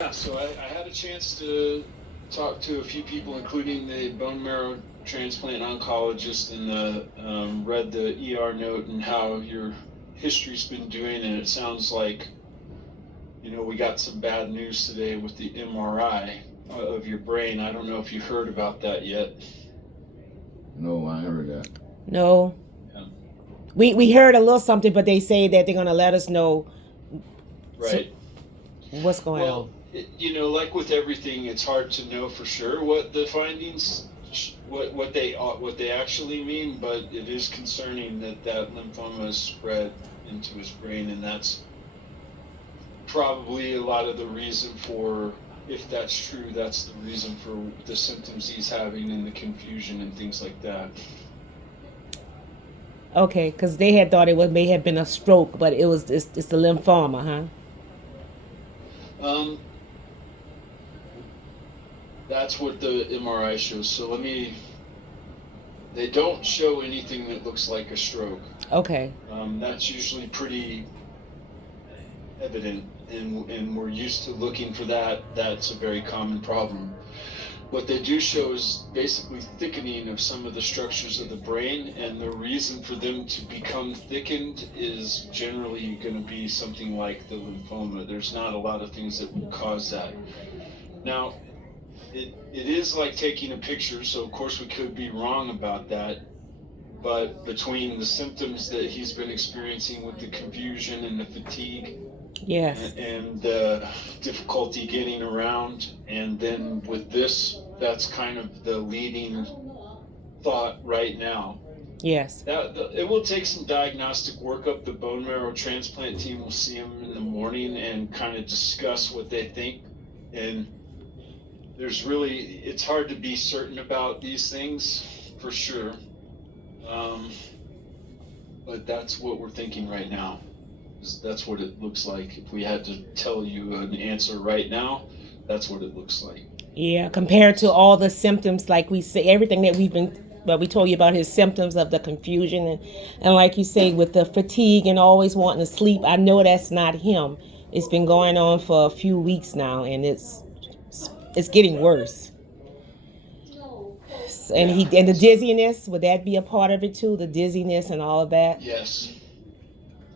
Yeah, so I had a chance to talk to a few people, including the bone marrow transplant oncologist, and read the ER note and how your history's been doing. And it sounds like, we got some bad news today with the MRI of your brain. I don't know if you heard about that yet. No, I heard that. No, Yeah. we heard a little something, but they say that they're gonna let us know Right. what's going Well, on. like with everything, it's hard to know for sure what the findings, what they actually mean, but it is concerning that lymphoma has spread into his brain, and that's probably a lot of the reason for, if that's true, that's the reason for the symptoms he's having and the confusion and things like that. Okay, because they had thought may have been a stroke, but it's the lymphoma, huh? Um, that's what the MRI shows. So they don't show anything that looks like a stroke. Okay. That's usually pretty evident, and we're used to looking for that. That's a very common problem. What they do show is basically thickening of some of the structures of the brain, and the reason for them to become thickened is generally going to be something like the lymphoma. There's not a lot of things that would cause that. Now, it is like taking a picture, so of course we could be wrong about that. But between the symptoms that he's been experiencing with the confusion and the fatigue, Yes. and difficulty getting around, and then with this, that's kind of the leading thought right now. Yes. It will take some diagnostic workup. The bone marrow transplant team will see him in the morning and kind of discuss what they think. And it's hard to be certain about these things for sure. But that's what we're thinking right now. That's what it looks like. If we had to tell you an answer right now, that's what it looks like. Yeah, compared to all the symptoms, like we say, everything that we told you about his symptoms of the confusion and like you say, with the fatigue and always wanting to sleep, I know that's not him. It's been going on for a few weeks now, and it's getting worse. And Yeah. the dizziness, would that be a part of it too? The dizziness and all of that? Yes.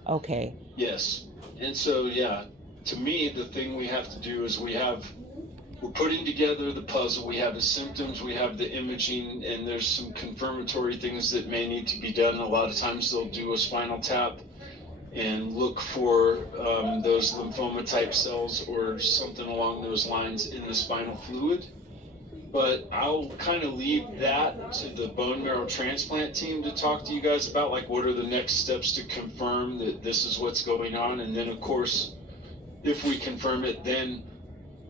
Okay. Yes. And so, yeah, to me, the thing we have to do is we're putting together the puzzle. We have the symptoms, we have the imaging, and there's some confirmatory things that may need to be done. A lot of times they'll do a spinal tap and look for those lymphoma type cells or something along those lines in the spinal fluid. But I'll kind of leave that to the bone marrow transplant team to talk to you guys about, like, what are the next steps to confirm that this is what's going on. And then, of course, if we confirm it, then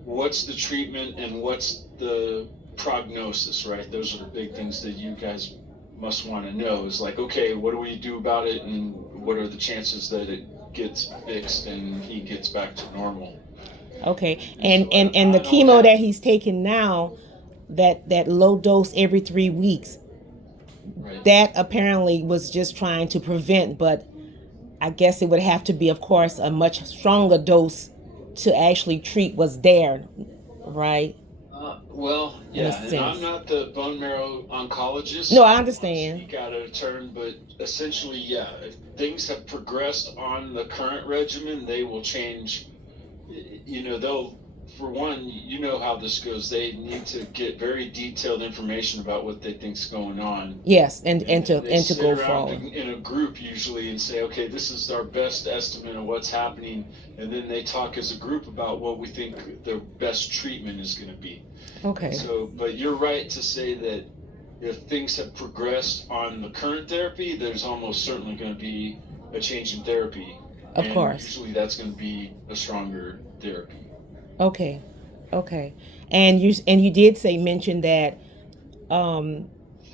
what's the treatment and what's the prognosis, right? Those are the big things that you guys must want to know, is like, okay, what do we do about it, and what are the chances that it gets fixed and he gets back to normal? Okay. So And the I don't chemo have, that he's taking now, that low dose every 3 weeks, right. that apparently was just trying to prevent, but I guess it would have to be, of course, a much stronger dose to actually treat what's there, right? Well, In a yeah, and I'm sense. not the bone marrow oncologist, No, so I I don't want to understand. speak out of turn, but essentially, yeah, if things have progressed on the current regimen, they will change. They'll, for one, you know how this goes. They need to get very detailed information about what they think's going on, Yes, and and they and to sit go around forward. in a group usually and say, okay, this is our best estimate of what's happening, and then they talk as a group about what we think the best treatment is going to be. Okay. So, but you're right to say that if things have progressed on the current therapy, there's almost certainly going to be a change in therapy, Of and course. usually that's going to be a stronger therapy. Okay. Okay. And you did say mention that um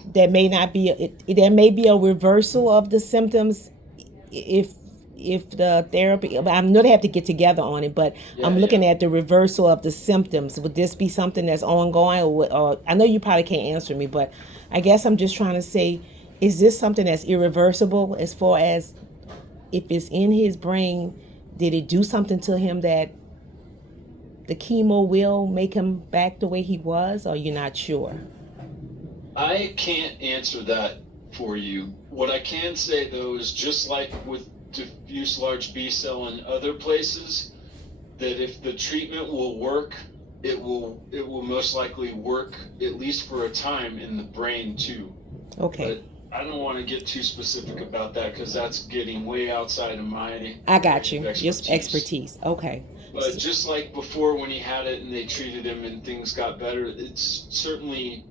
there may not be there may be a reversal of the symptoms if the therapy, I'm going to have to get together on it, but Yeah, I'm yeah. looking at the reversal of the symptoms. Would this be something that's ongoing, or I know you probably can't answer me, but I guess I'm just trying to say, is this something that's irreversible as far as if it's in his brain? Did it do something to him that the chemo will make him back the way he was, or you're not sure? I can't answer that for you. What I can say though is just like with diffuse large B cell and other places, that if the treatment will work, it will most likely work at least for a time in the brain too. Okay. But I don't want to get too specific about that because that's getting way outside of my I got you. expertise. Just expertise. Okay. But just like before when he had it and they treated him and things got better, it's certainly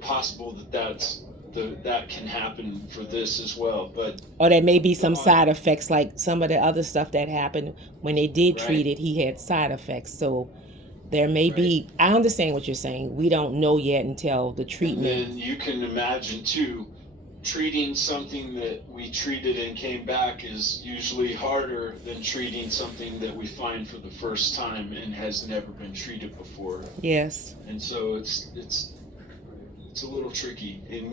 possible that can happen for this as well. But Or there may be some side effects, like some of the other stuff that happened when they did treat it. He had side effects, so there may be. I understand what you're saying. We don't know yet until the treatment. And then you can imagine too, treating something that we treated and came back is usually harder than treating something that we find for the first time and has never been treated before. Yes. And so it's a little tricky, and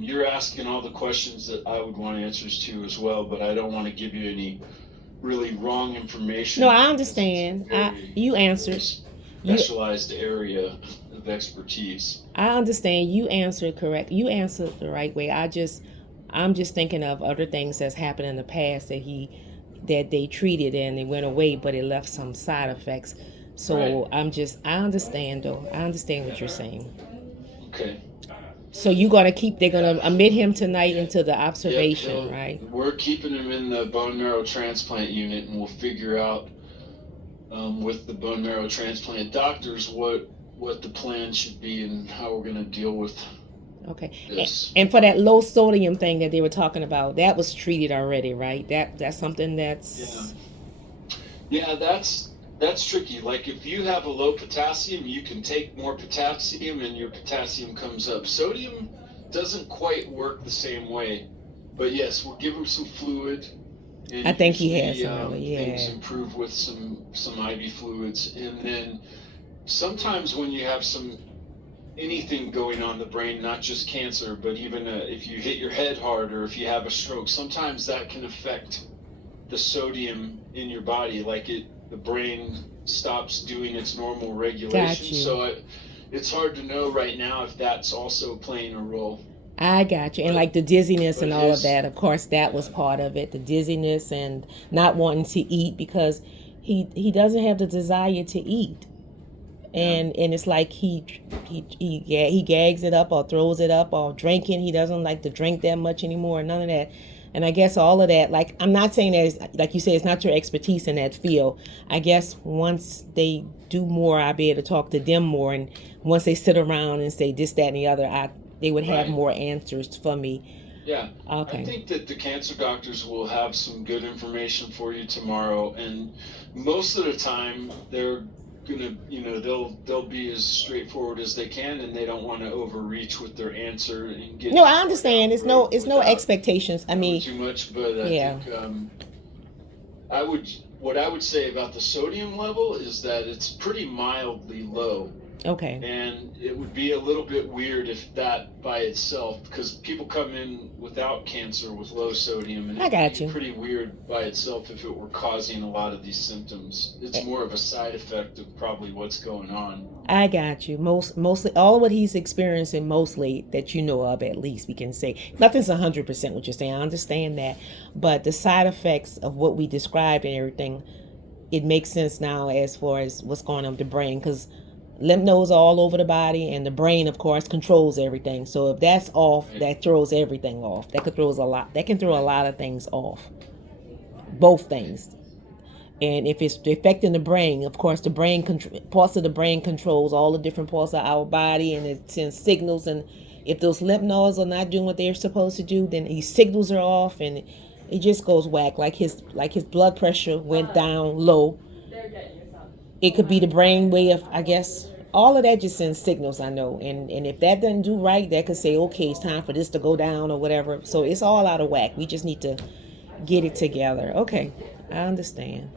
you're asking all the questions that I would want answers to as well, but I don't want to give you any really wrong information. No, I understand. You answered. Specialized area of expertise. I understand. You answered correct. You answered the right way. I'm just thinking of other things that's happened in the past that they treated and they went away, but it left some side effects. So I understand though. I understand what you're saying. Okay. So they're gonna admit him tonight into the observation, right? We're keeping him in the bone marrow transplant unit, and we'll figure out with the bone marrow transplant doctors what the plan should be and how we're gonna deal with this. And for that low sodium thing that they were talking about, that was treated already, right? That's something that's yeah, that's tricky. Like if you have a low potassium, you can take more potassium and your potassium comes up. Sodium doesn't quite work the same way. But yes, we'll give him some fluid. And I think he has some really, things improve with some IV fluids. And then sometimes when you have anything going on in the brain, not just cancer, but even if you hit your head hard or if you have a stroke, sometimes that can affect the sodium in your body. Like the brain stops doing its normal regulation. So it's hard to know right now if that's also playing a role. I got you. And like the dizziness and all of that, of course, that was part of it. The dizziness and not wanting to eat because he doesn't have the desire to eat. And it's like he gags it up or throws it up, or drinking. He doesn't like to drink that much anymore. None of that. And I guess all of that, like, I'm not saying that, like you said, it's not your expertise in that field. I guess once they do more, I'll be able to talk to them more. And once they sit around and say this, that, and the other, they would have more answers for me. Yeah. Okay. I think that the cancer doctors will have some good information for you tomorrow. And most of the time, they're gonna, they'll be as straightforward as they can, and they don't want to overreach with their answer and get. No, I understand. It's no expectations. I mean, too much, but I think what I would say about the sodium level is that it's pretty mildly low. Okay. And it would be a little bit weird if that by itself, because people come in without cancer with low sodium, and I got you. Pretty weird by itself if it were causing a lot of these symptoms. It's more of a side effect of probably what's going on. I got you. Mostly all of what he's experiencing, mostly that you know of, at least we can say. Nothing's 100% what you're saying. I understand that, but the side effects of what we described and everything, it makes sense now as far as what's going on with the brain, because lymph nodes are all over the body, and the brain, of course, controls everything. So if that's off, that throws everything off. That can throw a lot of things off. Both things. And if it's affecting the brain, of course, the brain parts of the brain controls all the different parts of our body, and it sends signals. And if those lymph nodes are not doing what they're supposed to do, then these signals are off, and it just goes whack. Like his blood pressure went down low. It could be the brain way of, I guess, all of that just sends signals, I know. And if that doesn't do right, that could say, okay, it's time for this to go down or whatever. So it's all out of whack. We just need to get it together. Okay, I understand.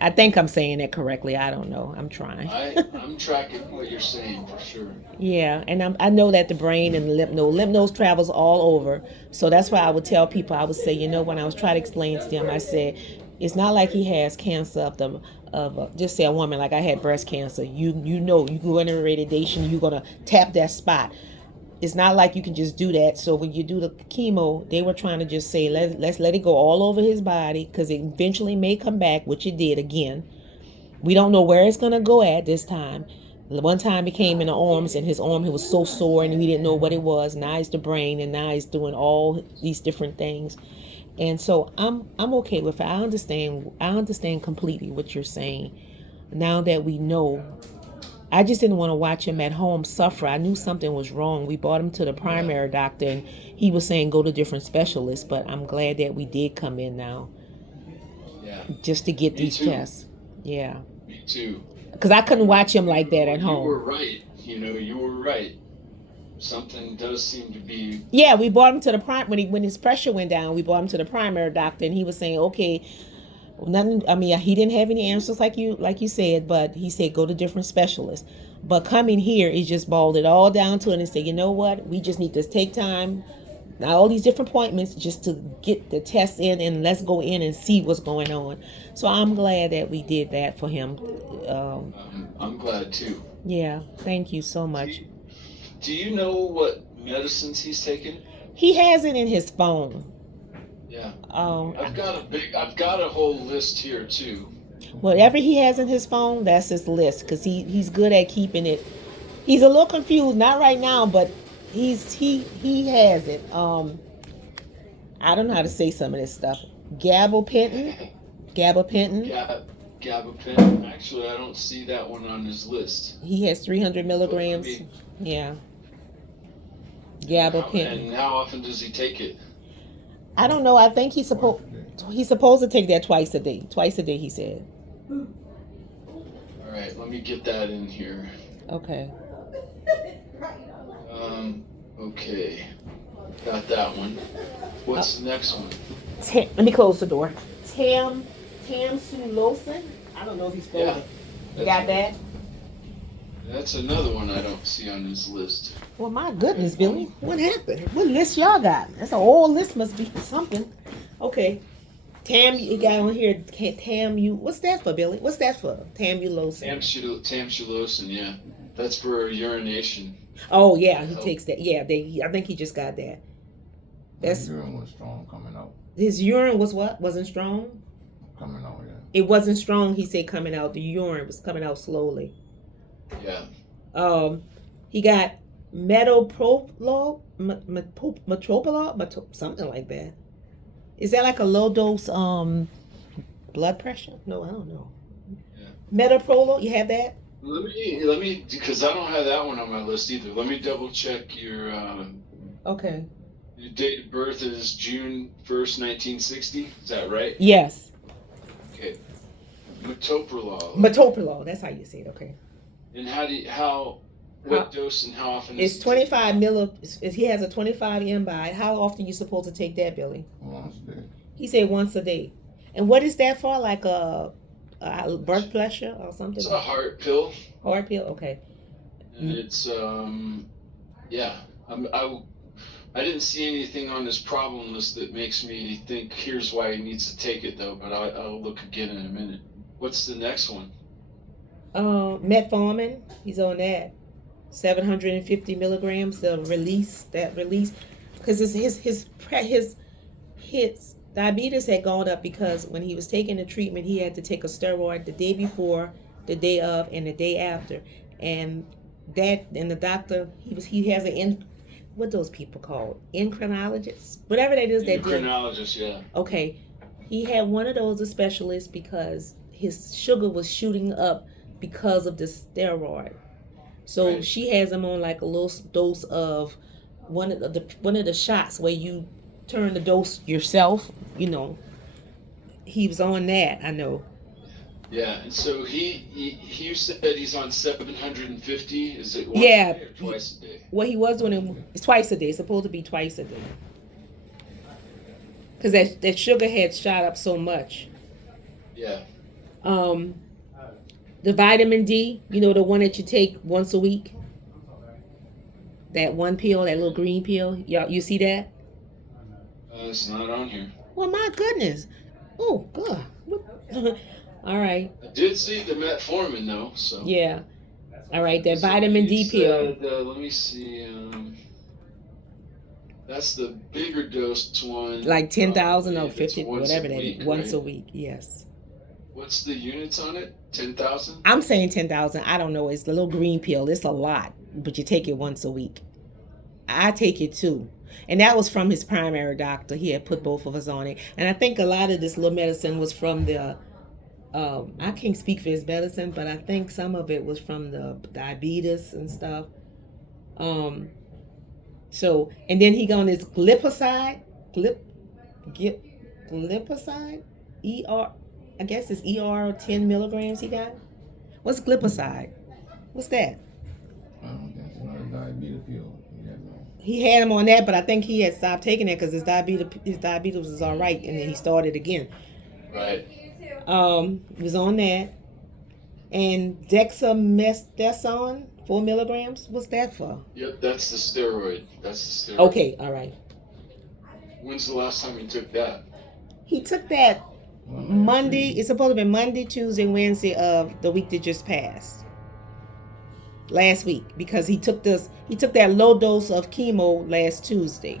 I think I'm saying it correctly. I don't know. I'm trying. I'm tracking what you're saying for sure. Yeah, and I know that the brain and the lymph nodes travels all over. So that's why I would tell people, I would say, when I was trying to explain to them, I said, It's not like he has cancer of the just say a woman like I had breast cancer. You know you go into radiation, you're gonna tap that spot. It's not like you can just do that. So when you do the chemo, they were trying to just say let's let it go all over his body because it eventually may come back, which it did again. We don't know where it's gonna go at this time. One time it came in the arms, and his arm he was so sore, and we didn't know what it was. Now it's the brain, and now he's doing all these different things. And so I'm okay with it. I understand completely what you're saying. Now that we know, I just didn't want to watch him at home suffer. I knew something was wrong. We brought him to the primary doctor, and he was saying go to different specialists. But I'm glad that we did come in now, just to get these tests. Yeah. Me too. Because I couldn't watch him like that at home. You were right. You were right. Something does seem to be. Yeah, we brought him to the when his pressure went down. We brought him to the primary doctor, and he was saying, "Okay, nothing." I mean, he didn't have any answers like you said, but he said go to different specialists. But coming here, he just boiled it all down to it and said, "You know what? We just need to take time. Now all these different appointments just to get the tests in, and let's go in and see what's going on." So I'm glad that we did that for him. I'm glad too. Yeah, thank you so much. Do you know what medicines he's taking? He has it in his phone. Yeah. I've got a whole list here too. Whatever he has in his phone, that's his list, because he's good at keeping it. He's a little confused, not right now, but he has it. I don't know how to say some of this stuff. Gabapentin. Gabapentin. Actually, I don't see that one on his list. He has 300 milligrams. Yeah. Gabapentin. And how often does he take it? I don't know. I think he's supposed to take that twice a day. Twice a day, he said. All right, let me get that in here. Okay. Okay. Got that one. What's the next one? Let me close the door. Tamsulosin. I don't know if he's spelled it. You got that? That's another one I don't see on his list. Well, my goodness, Billy. What happened? What list y'all got? That's an old list, must be something. Okay. You got on here, what's that for, Billy? What's that for? Tamsulosin. Tamsulosin, yeah. That's for urination. Oh, yeah, he takes that. Yeah, I think he just got that. His urine was strong coming out. His urine was what? Wasn't strong? Coming out, yeah. It wasn't strong, he said, coming out. The urine was coming out slowly. Yeah. He got metoprolol, something like that. Is that like a low dose blood pressure? No, I don't know. Yeah. Metoprolol, you have that? Let me, because I don't have that one on my list either. Let me double check your. Okay. Your date of birth is June 1st, 1960. Is that right? Yes. Okay. Metoprolol. Metoprolol. That's how you say it. Okay. And what dose and how often? It's 25 He has a 25 MB. How often you supposed to take that, Billy? Once a day. He said once a day. And what is that for? Like a blood pressure or something? It's a heart pill. Heart pill. Okay. And it's yeah. I didn't see anything on his problem list that makes me think here's why he needs to take it though. But I'll look again in a minute. What's the next one? Metformin. He's on that. 750 milligrams. The release, because his diabetes had gone up because when he was taking the treatment, he had to take a steroid the day before, the day of, and the day after, and the doctor he has what those people called endocrinologists, whatever that is. Endocrinologist, yeah. Okay, he had one of those, a specialist, because his sugar was shooting up because of the steroid. So right. She has him on like a little dose of one of the shots where you turn the dose yourself. He was on that. I know. Yeah, and so you said he's on 750. Is it once a day or twice a day? What he was doing it's twice a day. It's supposed to be twice a day. Because that sugar had shot up so much. Yeah. The vitamin D, the one that you take once a week. That one pill, that little green pill. You see that? It's not on here. Well, my goodness. Oh, God. All right. I did see the metformin though, so. Yeah. All right. That So vitamin you D pill. said, let me see. That's the bigger dose one. Like 10,000 or probably, that's 50, once whatever a that week, is. Once right? a week. Yes. What's the units on it? 10,000? I'm saying 10,000. I don't know. It's the little green pill. It's a lot, but you take it once a week. I take it too. And that was from his primary doctor. He had put both of us on it. And I think a lot of this little medicine was from the, I can't speak for his medicine, but I think some of it was from the diabetes and stuff. So, and then he got on this glipizide, glipizide, I guess it's 10 milligrams he got. What's glipizide? What's that? I don't think it's another diabetes pill. He had him on that, but I think he had stopped taking it because his diabetes was all right, and then he started again. Right. He was on that, and dexamethasone, 4 milligrams. What's that for? Yep, that's the steroid. Okay, all right. When's the last time you took that? He took that Monday. It's supposed to be Monday, Tuesday, Wednesday of the week that just passed. Last week, because he took that low dose of chemo last Tuesday.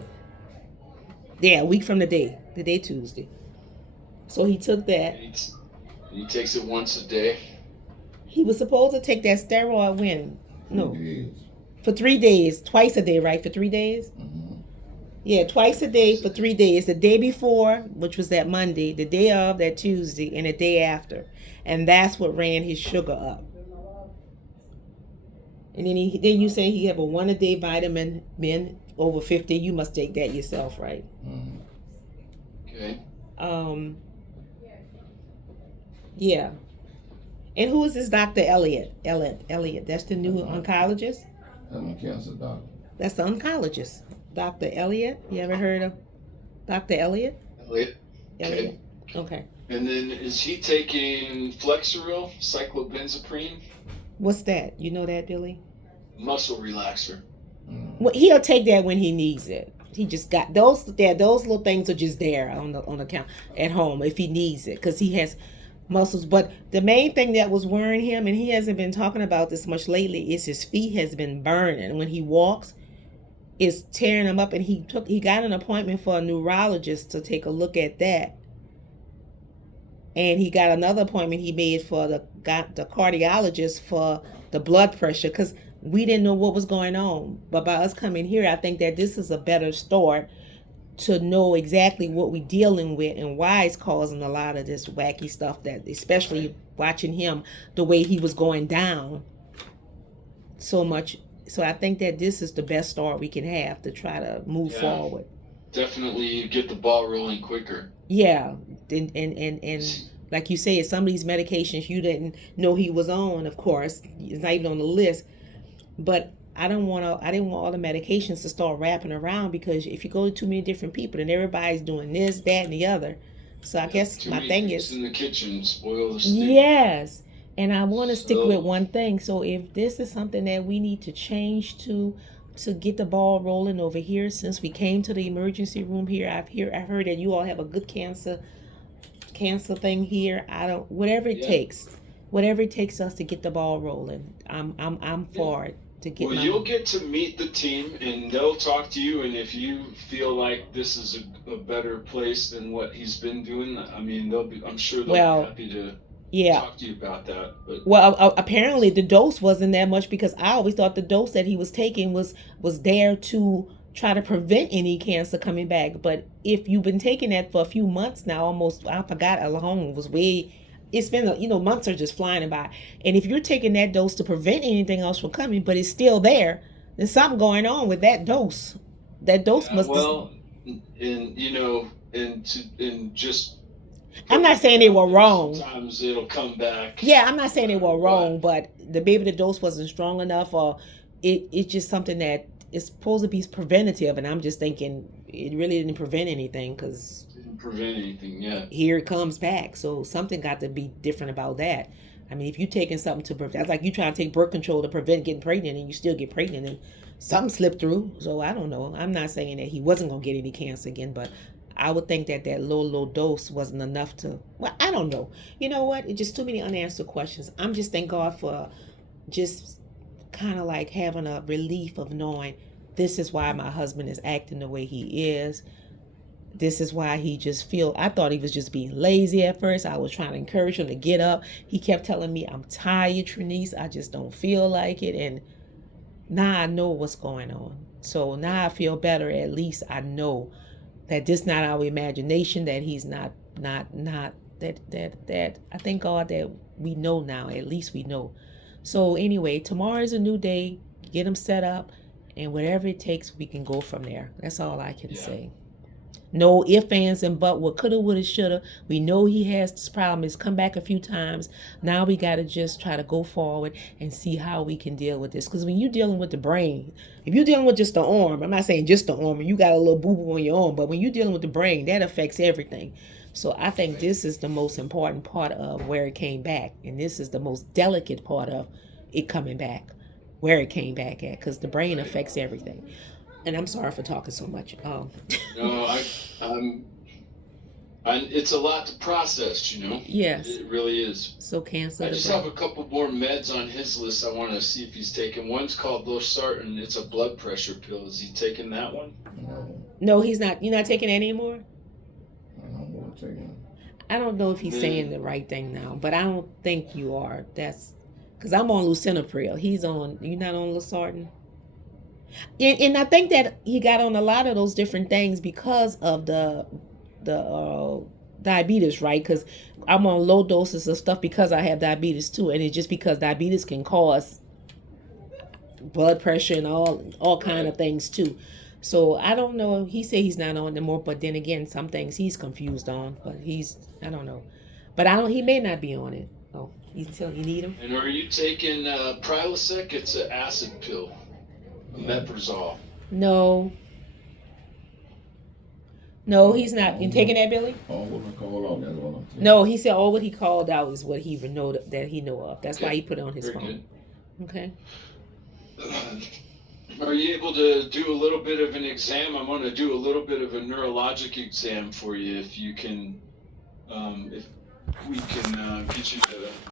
Yeah, a week from the day Tuesday. So he took that. He takes it once a day. He was supposed to take that steroid when? No. 3 days. For 3 days, twice a day, right? For 3 days? Mm-hmm. Yeah, twice a day for 3 days. The day before, which was that Monday, the day of, that Tuesday, and the day after. And that's what ran his sugar up. And then you say he have a 1 a day vitamin over 50. You must take that yourself, right? Mm-hmm. Okay. Yeah. And who is this Dr. Elliott? Elliott. That's the new oncologist? That's my cancer doctor. That's the oncologist. Dr. Elliott. You ever heard of Dr. Elliott? Elliott. Okay. And then is he taking Flexeril, cyclobenzaprine? What's that? You know that, Billy? Muscle relaxer. Well, he'll take that when he needs it. He just got those little things are just there on the count at home if he needs it, because he has muscles. But the main thing that was worrying him, and he hasn't been talking about this much lately, is his feet has been burning. When he walks, it's tearing him up, and he got an appointment for a neurologist to take a look at that. And he got another appointment he made for the cardiologist for the blood pressure, because we didn't know what was going on. But by us coming here, I think that this is a better start to know exactly what we're dealing with and why it's causing a lot of this wacky stuff, that especially watching him, the way he was going down so much. So I think that this is the best start we can have to try to move forward. Definitely get the ball rolling quicker. Yeah, and like you said, some of these medications you didn't know he was on, of course, it's not even on the list. But I didn't want all the medications to start wrapping around, because if you go to too many different people, then everybody's doing this, that, and the other. So I guess my thing is in the kitchen spoil the stew. Yes, and I want to stick with one thing. So if this is something that we need to change to get the ball rolling over here, since we came to the emergency room here, I've heard that you all have a good cancer thing here. Whatever it takes us to get the ball rolling. I'm for it. You'll get to meet the team, and they'll talk to you, and if you feel like this is a better place than what he's been doing, I mean, I'm sure they'll be happy to talk to you about that. But apparently the dose wasn't that much, because I always thought the dose that he was taking was there to try to prevent any cancer coming back. But if you've been taking that for a few months now, almost, I forgot how long it was. It's been, months are just flying by. And if you're taking that dose to prevent anything else from coming, but it's still there, there's something going on with that dose. That dose must. I'm not saying they were wrong. Sometimes it'll come back. Yeah, I'm not saying they were wrong, but maybe the dose wasn't strong enough, or it's just something that is supposed to be preventative. And I'm just thinking it really didn't prevent anything, because prevent anything, here it comes back. So something got to be different about that. I mean, if you're taking something to prevent, that's like you trying to take birth control to prevent getting pregnant, and you still get pregnant, and something slipped through. So I don't know. I'm not saying that he wasn't going to get any cancer again, but I would think that that low dose wasn't enough to. Well, I don't know. You know what? It's just too many unanswered questions. I'm just thank God for just kind of like having a relief of knowing this is why my husband is acting the way he is. This is why he just feel. I thought he was just being lazy at first. I was trying to encourage him to get up. He kept telling me, I'm tired, Trinice. I just don't feel like it. And now I know what's going on. So now I feel better. At least I know that this not our imagination, that he's not that I thank God that we know now. At least we know. So anyway, tomorrow is a new day. Get him set up, and whatever it takes, we can go from there. That's all I can say. No ifs, ands, and but what coulda, woulda, shoulda. We know he has this problem. It's come back a few times. Now we got to just try to go forward and see how we can deal with this. Because when you're dealing with the brain, if you're dealing with just the arm, I'm not saying just the arm, and you got a little boo-boo on your arm, but when you're dealing with the brain, that affects everything. So I think this is the most important part of where it came back. And this is the most delicate part of it coming back, where it came back at, because the brain affects everything. And I'm sorry for talking so much. No, it's a lot to process, you know. Yes. It really is. So cancer. I just have a couple more meds on his list. I want to see if he's taking. One's called losartan. It's a blood pressure pill. Is he taking that one? No, he's not. You're not taking it anymore? I'm going to take it. I don't know if he's saying the right thing now, but I don't think you are. That's because I'm on lisinopril. He's on. You're not on losartan. And I think that he got on a lot of those different things because of the diabetes, right? Because I'm on low doses of stuff because I have diabetes too, and it's just because diabetes can cause blood pressure and all kind of things too. So I don't know. He said he's not on anymore, but then again, some things he's confused on. But I don't know. But he may not be on it. Oh, you need him. And are you taking Prilosec? It's an acid pill. Meprazole. No, he's not. You taking that, Billy? All what I call out, that's what I'm taking. No, he said all what he called out is what he know that he know of. That's why he put it on his Very phone. Good. Okay. Are you able to do a little bit of an exam? I'm going to do a little bit of a neurologic exam for you if you can, if we can get you to